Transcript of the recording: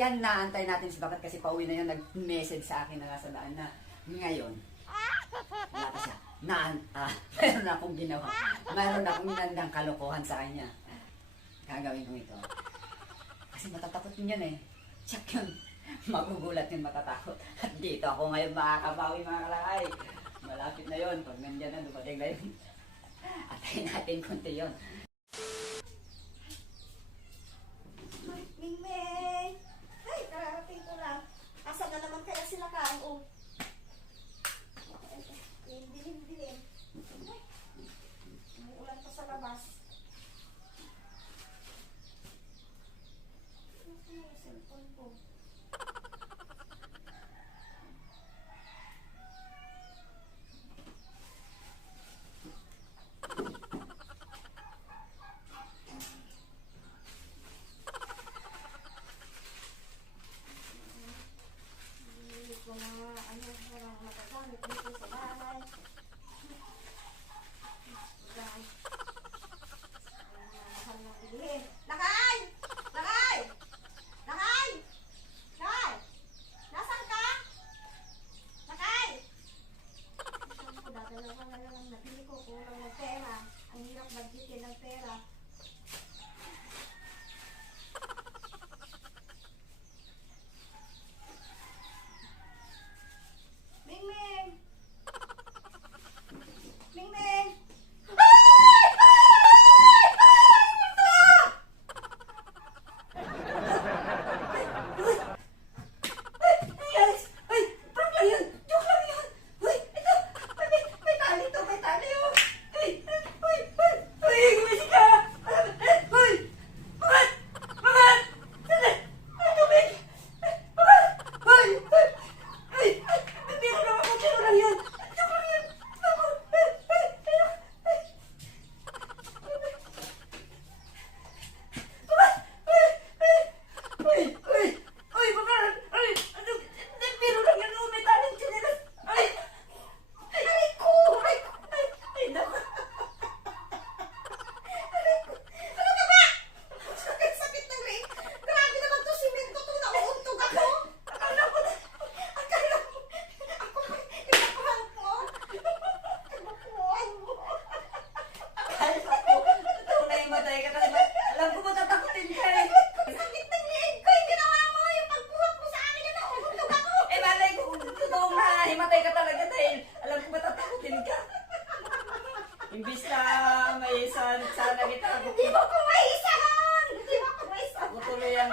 Ayan na, antay natin si Bakat kasi pauwi na yun. Nag-message sa akin na nasa daan na ngayon. Wala pa siya. Meron akong ginawa. Meron akong inandang kalokohan sa kanya. Gagawin ko ito. Kasi matatakot yun eh. Check yun. Magugulat yun, matatakot. At dito ako ngayon makakabawi mga kalakay. Malapit na yun. Pag nandiyan na, dumating na yun. Atayin natin konti yun. Mingming! Ay, kararating ko lang. Asa na naman kaya sila kain, oh. Dilim-dilim. Ay, may ulan pa sa labas. Ano yung cellphone ko? Walang matagamit dito sa bahay. Guys, mahal ng bilihin. Lakay! Lakay! Lakay! Lakay! Nasaan ka? Lakay! Dadalawa na lang ang nabili ko. Kulang ng pera. Ang hirap budgetin ng pera. Mingming! Mingming! Guys! Ay! Prank lang yun! Joke lang yun! Uy! Ito! May tali to! May tali oh! Uy! Uy! Uy! Uy! Gumising ka! Uy! Bakit? Bakit? Sali! Ay! Tubig! Bakit? Uy! Uy! Uy! Biro lang ako! Joke lang yun! Joke lang yun! Ako! Uy! Uy! Uy! Bakit? Uy! Ano? Biro lang yan! May taling chinelas! Ay! Aray ko! Aray ko! Ay! Naku! Aray ko! Ano ka ba? Sakit na rin! Grabe naman to! Simento to! Nauuntog ako! Akala ko na! Akala ko! Ako ba? Inakuhan mo? Inakuhan mo? Akala ko, tunay matay ka kasi alam ko matatakotin ka eh. Sakit ng leeg ko! Yung ginawa mo! Yung pagbuhat mo sa akin na nauuntog ako! Eh malay ko, totoo nga, himatay ka talaga dahil alam ko matatakotin ka. Imbis na may sana kita ako. Hindi mo ko maisahan! Hindi mo ko maisahan! Ako tuloy ang